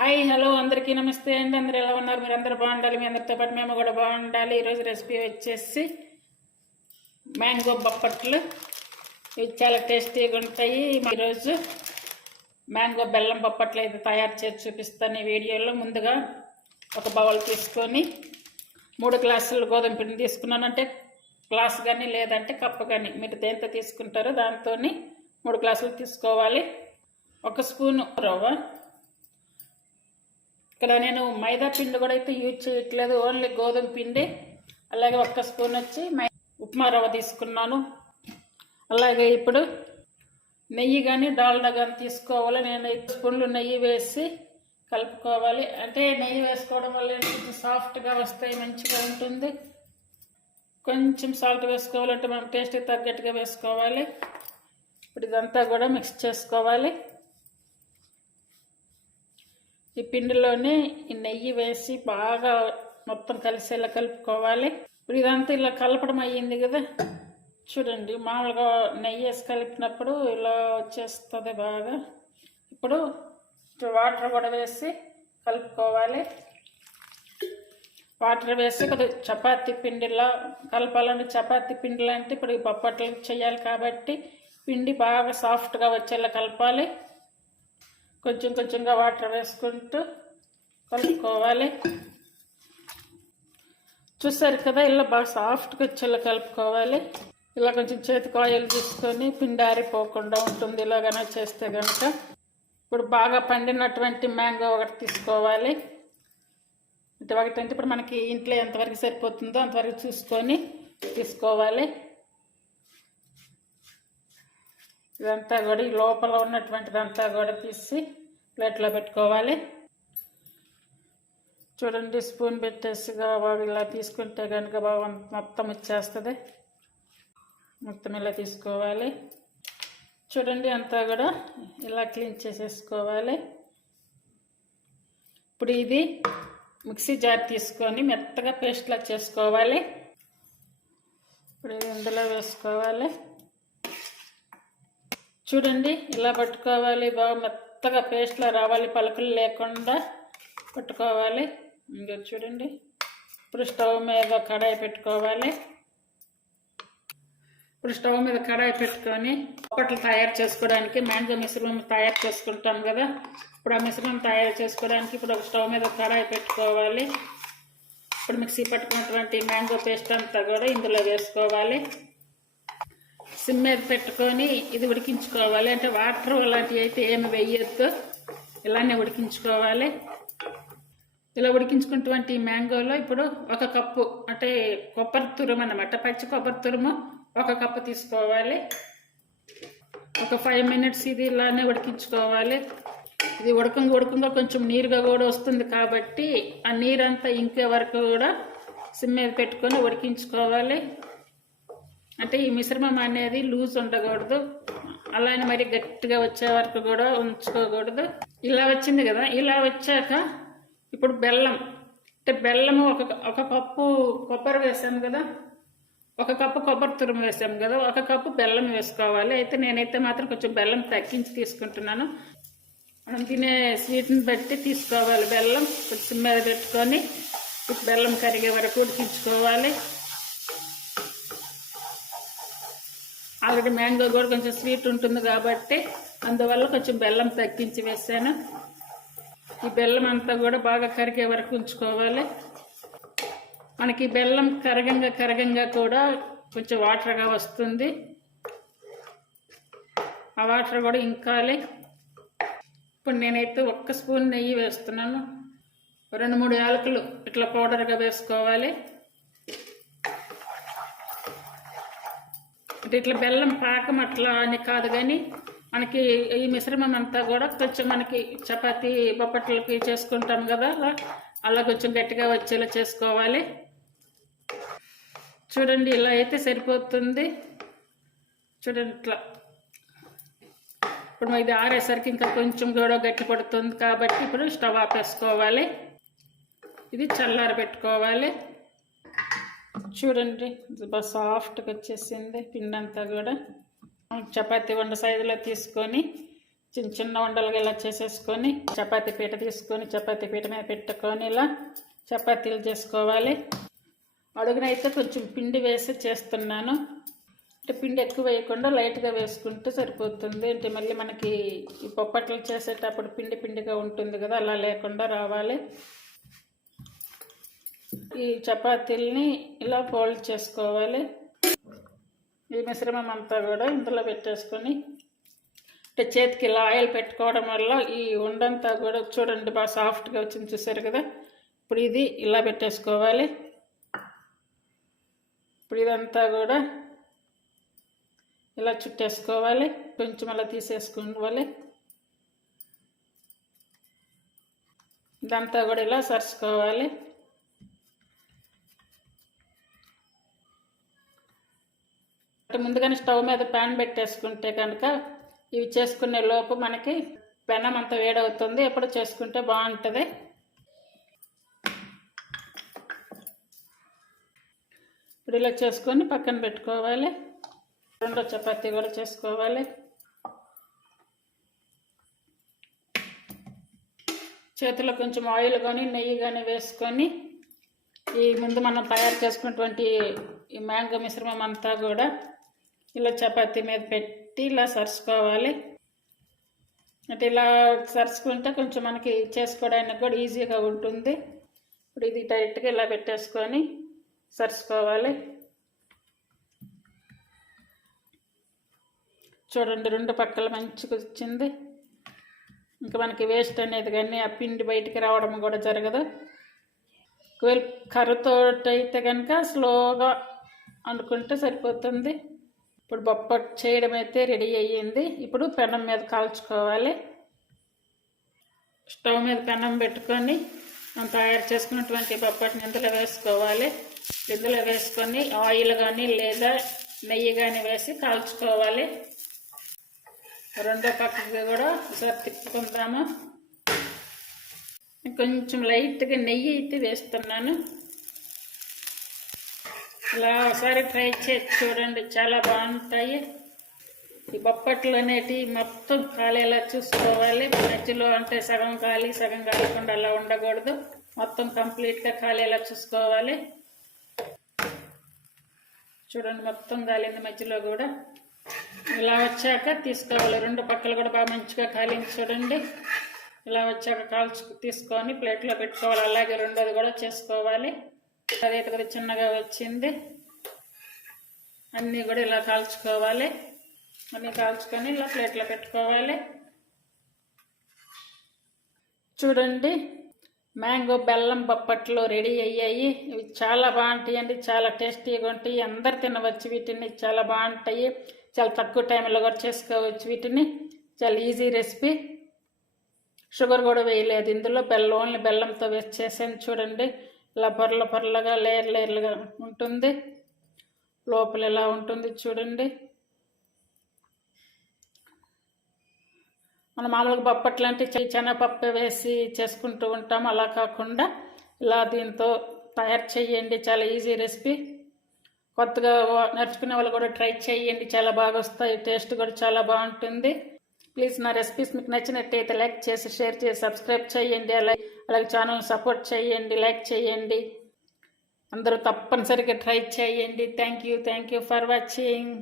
Hi hello అందరికీ నమస్తే అండి. అందరూ ఎలా ఉన్నారు? మీరు అందరూ బాగుండాలి, మీ అందరితో పాటు మేము కూడా బాగుండాలి. ఈరోజు రెసిపీ వచ్చేసి మ్యాంగో బొప్పట్లు. ఇవి చాలా టేస్టీగా ఉంటాయి. ఈరోజు మ్యాంగో బెల్లం బొప్పట్లు అయితే తయారు చేసి చూపిస్తాను ఈ వీడియోలో. ముందుగా ఒక బౌల్ తీసుకొని 3 గ్లాసులు గోధుమ పిండి తీసుకున్నానంటే గ్లాస్ కానీ లేదంటే కప్పు కానీ మీరు దేంతో తీసుకుంటారో దాంతో 3 గ్లాసులు తీసుకోవాలి. 1 స్పూను రవ్వ. ఇక్కడ నేను మైదా పిండి కూడా అయితే యూజ్ చేయట్లేదు, ఓన్లీ గోధుమ పిండి. అలాగే 1 స్పూన్ వచ్చి ఉప్మా రవ్వ తీసుకున్నాను. అలాగే ఇప్పుడు నెయ్యి కానీ డాల్డా కానీ తీసుకోవాలి. నేను 5 స్పూన్లు నెయ్యి వేసి కలుపుకోవాలి. అంటే నెయ్యి వేసుకోవడం వల్ల కొంచెం సాఫ్ట్గా వస్తాయి, మంచిగా ఉంటుంది. కొంచెం సాల్ట్ వేసుకోవాలంటే మనం టేస్ట్కి తగ్గట్టుగా వేసుకోవాలి. ఇప్పుడు ఇదంతా కూడా మిక్స్ చేసుకోవాలి. ఈ పిండిలోనే ఈ నెయ్యి వేసి బాగా మొత్తం కలిసేలా కలుపుకోవాలి. ఇప్పుడు ఇదంతా ఇలా కలపడం అయ్యింది కదా, చూడండి. మామూలుగా నెయ్యి వేసి కలిపినప్పుడు ఇలా వచ్చేస్తుంది బాగా. ఇప్పుడు వాటర్ కూడా వేసి కలుపుకోవాలి. వాటర్ వేసి కొద్దిగా చపాతీ పిండిలా కలపాలంటే, చపాతీ పిండిలా అంటే ఇప్పుడు ఈ బొప్పట్లు చేయాలి కాబట్టి పిండి బాగా సాఫ్ట్గా వచ్చేలా కలపాలి. కొంచెం కొంచెంగా వాటర్ వేసుకుంటూ కలుపుకోవాలి. చూసారు కదా, ఇలా బాగా సాఫ్ట్గా వచ్చేలా కలుపుకోవాలి. ఇలా కొంచెం చేతికి ఆయిల్ తీసుకొని పిండి ఆరిపోకుండా ఉంటుంది ఇలాగైనా చేస్తే కనుక. ఇప్పుడు బాగా పండినటువంటి మ్యాంగో ఒకటి తీసుకోవాలి. ఒకటంటే ఇప్పుడు మనకి ఇంట్లో ఎంతవరకు సరిపోతుందో అంతవరకు చూసుకొని తీసుకోవాలి. ఇదంతా కూడా ఈ లోపల ఉన్నటువంటిదంతా కూడా తీసి ప్లేట్లో పెట్టుకోవాలి. చూడండి, స్పూన్ పెట్టేసి బాగా ఇలా తీసుకుంటే కనుక బాగా మొత్తం వచ్చేస్తుంది. మొత్తం ఇలా తీసుకోవాలి. చూడండి, అంతా కూడా ఇలా క్లీన్ చేసేసుకోవాలి. ఇప్పుడు ఇది మిక్సీ జార్ తీసుకొని మెత్తగా పేస్ట్లా చేసుకోవాలి. ఇప్పుడు ఇది ఇందులో వేసుకోవాలి. చూడండి, ఇలా పట్టుకోవాలి. బాగా మెత్తగా పేస్ట్లా రావాలి, పలుకులు లేకుండా పట్టుకోవాలి. ఇంకా చూడండి, ఇప్పుడు స్టవ్ మీద కడాయి పెట్టుకోవాలి. ఇప్పుడు స్టవ్ మీద కడాయి పెట్టుకొని బొప్పట్లు తయారు చేసుకోవడానికి మ్యాంగో మిశ్రమం తయారు చేసుకుంటాం కదా, ఇప్పుడు ఆ మిశ్రమం తయారు చేసుకోవడానికి ఇప్పుడు ఒక స్టవ్ మీద కడాయి పెట్టుకోవాలి. ఇప్పుడు మిక్సీ పట్టుకున్నటువంటి మ్యాంగో పేస్ట్ అంతా కూడా ఇందులో వేసుకోవాలి. సిమ్ మీద పెట్టుకొని ఇది ఉడికించుకోవాలి. అంటే వాటర్ అలాంటివి అయితే ఏమి వేయొద్దు, ఇలానే ఉడికించుకోవాలి. ఇలా ఉడికించుకున్నటువంటి మ్యాంగోలో ఇప్పుడు 1 కప్పు అంటే కొబ్బరి తురుము అన్నమాట, పచ్చి కొబ్బరి తురుము 1 కప్పు తీసుకోవాలి. ఒక 5 మినిట్స్ ఇది ఇలానే ఉడికించుకోవాలి. ఇది ఉడకంగా కొంచెం నీరుగా కూడా వస్తుంది కాబట్టి ఆ నీరంతా ఇంకే వరకు కూడా సిమ్ మీద పెట్టుకొని ఉడికించుకోవాలి. అంటే ఈ మిశ్రమం అనేది లూజ్ ఉండకూడదు, అలానే మరి గట్టిగా వచ్చే వరకు కూడా ఉంచుకోకూడదు. ఇలా వచ్చింది కదా, ఇలా వచ్చాక ఇప్పుడు బెల్లం. అంటే బెల్లము ఒక కప్పు కొబ్బరి వేసాము కదా, 1 కప్పు కొబ్బరి తురుము వేసాము కదా, 1 కప్పు బెల్లం వేసుకోవాలి. అయితే నేనైతే మాత్రం కొంచెం బెల్లం తగ్గించి తీసుకుంటున్నాను. మనం తినే స్వీట్ని బట్టి తీసుకోవాలి బెల్లం. కొంచెం మీద పెట్టుకొని బెల్లం కరిగే వరకు ఉడికించుకోవాలి. ఆల్రెడీ మ్యాంగో కూడా కొంచెం స్వీట్ ఉంటుంది కాబట్టి అందువల్ల కొంచెం బెల్లం తగ్గించి వేసాను. ఈ బెల్లం అంతా కూడా బాగా కరిగే వరకు ఉంచుకోవాలి. మనకి బెల్లం కరగంగా కూడా కొంచెం వాటర్గా వస్తుంది. ఆ వాటర్ కూడా ఇంకాలి. ఇప్పుడు నేనైతే 1 స్పూన్ నెయ్యి వేస్తున్నాను. 2-3 యాలకులు ఇట్లా పౌడర్గా వేసుకోవాలి. అంటే ఇట్లా బెల్లం పాకం అట్లా అని కాదు, కానీ మనకి ఈ మిశ్రమం అంతా కూడా కొంచెం మనకి చపాతీ బొప్పట్లకి చేసుకుంటాం కదా, అలా కొంచెం గట్టిగా వచ్చేలా చేసుకోవాలి. చూడండి, ఇలా అయితే సరిపోతుంది. చూడండి ఇట్లా. ఇప్పుడు ఇది ఆరేసరికి ఇంకా కొంచెం కూడా గట్టి పడుతుంది కాబట్టి ఇప్పుడు స్టవ్ ఆపేసుకోవాలి. ఇది చల్లారి పెట్టుకోవాలి. చూడండి, బాగా సాఫ్ట్గా వచ్చేసింది పిండి అంతా కూడా. చపాతీ 1 సైజులో తీసుకొని చిన్న చిన్న ఉండలుగా ఇలా చేసేసుకొని చపాతీ పీట తీసుకొని చపాతీ పీట మీద పెట్టుకొని ఇలా చపాతీలు చేసుకోవాలి. అడుగునైతే కొంచెం పిండి వేసి చేస్తున్నాను. అంటే పిండి ఎక్కువ వేయకుండా లైట్గా వేసుకుంటే సరిపోతుంది. అంటే మళ్ళీ మనకి ఈ బొప్పట్లు చేసేటప్పుడు పిండి పిండిగా ఉంటుంది కదా, అలా లేకుండా రావాలి. ఈ చపాతీల్ని ఇలా ఫోల్డ్ చేసుకోవాలి. ఈ మిశ్రమం అంతా కూడా ఇందులో పెట్టేసుకొని అంటే చేతికి ఇలా ఆయిల్ పెట్టుకోవడం వల్ల ఈ ఉండంతా కూడా చూడండి బాగా సాఫ్ట్గా వచ్చింది, చూసారు కదా. ఇప్పుడు ఇది ఇలా పెట్టేసుకోవాలి. ఇప్పుడు ఇదంతా కూడా ఇలా చుట్టేసుకోవాలి. కొంచెం అలా తీసేసుకోవాలి. ఇదంతా కూడా ఇలా సరుచుకోవాలి. ముందుగానే స్టవ్ మీద ప్యాన్ పెట్టేసుకుంటే కనుక ఇవి చేసుకునే లోపు మనకి పెనం అంతా వేడవుతుంది. ఎప్పుడు చేసుకుంటే బాగుంటుంది. ఇప్పుడు ఇలా చేసుకొని పక్కన పెట్టుకోవాలి. రెండో చపాతీ కూడా చేసుకోవాలి. చేతిలో కొంచెం ఆయిల్ కానీ నెయ్యి కానీ వేసుకొని ఈ ముందు మనం తయారు చేసుకున్నటువంటి ఈ మ్యాంగో మిశ్రమం అంతా కూడా ఇలా చపాతీ మీద పెట్టి ఇలా సరుచుకోవాలి. అంటే ఇలా సరుచుకుంటే కొంచెం మనకి చేసుకోవడానికి కూడా ఈజీగా ఉంటుంది. ఇప్పుడు ఇది డైరెక్ట్గా ఇలా పెట్టేసుకొని సరుచుకోవాలి. చూడండి రెండు పక్కల మంచిగా వచ్చింది. ఇంకా మనకి వేస్ట్ అనేది కానీ ఆ పిండి బయటికి రావడం కూడా జరగదు. ఒకవేళ కర్రతో అయితే కనుక స్లోగా అనుకుంటే సరిపోతుంది. ఇప్పుడు బొప్పట్టు చేయడం అయితే రెడీ అయ్యింది. ఇప్పుడు పెనం మీద కాల్చుకోవాలి. స్టవ్ మీద పెనం పెట్టుకొని మనం తయారు చేసుకున్నటువంటి బొప్పట్ని ఇందులో వేసుకోవాలి. ఇందులో వేసుకొని ఆయిల్ కానీ లేదా నెయ్యి కానీ వేసి కాల్చుకోవాలి. రెండో పక్కకి కూడా ఒకసారి తిప్పుకుందాము. కొంచెం లైట్గా నెయ్యి అయితే వేస్తున్నాను. ఇలా ఒకసారి ట్రై చేసి చూడండి, చాలా బాగుంటాయి. ఈ బొప్పట్లు అనేటివి మొత్తం కాలేలా చూసుకోవాలి. మధ్యలో అంటే సగం కాలి సగం కాలకుండా అలా ఉండకూడదు. మొత్తం కంప్లీట్గా కాలేలా చూసుకోవాలి. చూడండి మొత్తం కాలింది మధ్యలో కూడా. ఇలా వచ్చాక తీసుకోవాలి. రెండు పక్కలు కూడా బాగా మంచిగా కాలింది చూడండి. ఇలా వచ్చాక తీసుకొని ప్లేట్లో పెట్టుకోవాలి. అలాగే రెండోది కూడా చేసుకోవాలి. అదే కదా చిన్నగా వచ్చింది. అన్నీ కూడా ఇలా కాల్చుకోవాలి. అన్నీ కాల్చుకొని ఇలా ప్లేట్లో పెట్టుకోవాలి. చూడండి మ్యాంగో బెల్లం బొప్పట్లు రెడీ అయ్యాయి. ఇవి చాలా బాగుంటాయండి, చాలా టేస్టీగా ఉంటాయి. అందరు తినవచ్చు వీటిని, చాలా బాగుంటాయి. చాలా తక్కువ టైంలో కూడా చేసుకోవచ్చు వీటిని. చాలా ఈజీ రెసిపీ. షుగర్ కూడా వేయలేదు ఇందులో, ఓన్లీ బెల్లంతో వేసి చేసాను. చూడండి ఇలా పొరల పొరలుగా లేయర్ లేయర్లుగా ఉంటుంది. లోపల ఎలా ఉంటుంది చూడండి. మనం మామూలుగా బొప్పట్లు అంటే శనగపప్పు వేసి చేసుకుంటూ ఉంటాం. అలా కాకుండా ఇలా దీంతో తయారు చేయండి. చాలా ఈజీ రెసిపీ. కొత్తగా నేర్చుకునే వాళ్ళు కూడా ట్రై చేయండి, చాలా బాగా వస్తాయి. టేస్ట్ కూడా చాలా బాగుంటుంది. ప్లీజ్ నా రెసిపీస్ మీకు నచ్చినట్టయితే లైక్ చేసి షేర్ చేసి సబ్స్క్రైబ్ చేయండి. అలాగే ఛానల్ సపోర్ట్ చేయండి, లైక్ చేయండి. అందరూ తప్పనిసరిగా ట్రై చేయండి. Thank you for watching.